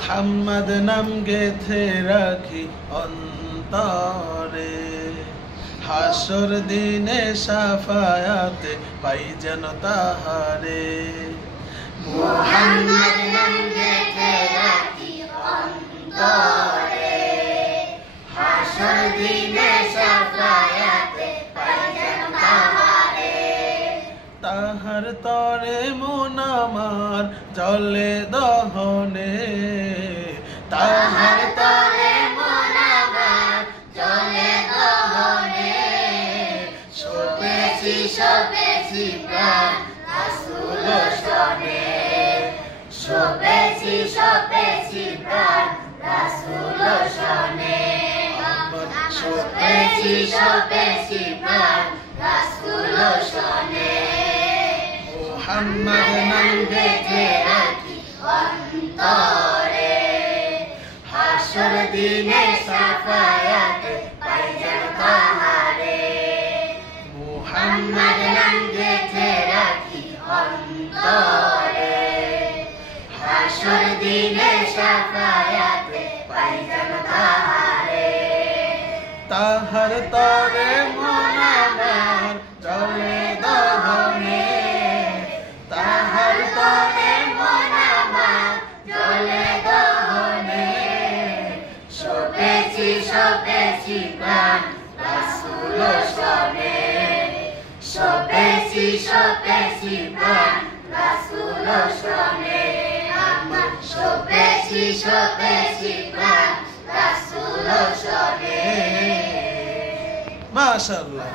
মুহাম্মদ নাম গেথে রাখি অন্তরে, হাসর দিনে শাফায়াতে পাই যেন তাহারে। মুহাম্মদ নাম গেথে রাখি অন্তরে, হাসর দিনে শাফায়াতে পাই যেন তাহারে। তাহার তরে মন আমার জলে দহনে, তাহার তরে মন আমার জলে দহনে। শোভেছি শোভেছি প্রাণ রাসূল শনে, শোভেছি শোভেছি প্রাণ রাসূল শনে। শোভেছি শোভেছি প্রাণ রাসূল শনে। মুহাম্মদ নাম গেথে রাখি অন্তরে, হাসর দিনে শাফায়াতে পাই যেন তাহারে। মুহাম্মদ নাম গেথে রাখি অন্তরে, হাসর দিনে শাফায়াতে পাই যেন তাহারে। তাহার তরে মন আমার জলে দহনে, তাহার তরে মন আমার জলে দহনে। শোভেছি শোভেছি প্রাণ রাসূল শনে, শোভেছি শোভেছি প্রাণ রাসূল শনে। আমার শোভেছি শোভেছি প্রাণ রাসূল শনে। মাশাআল্লাহ।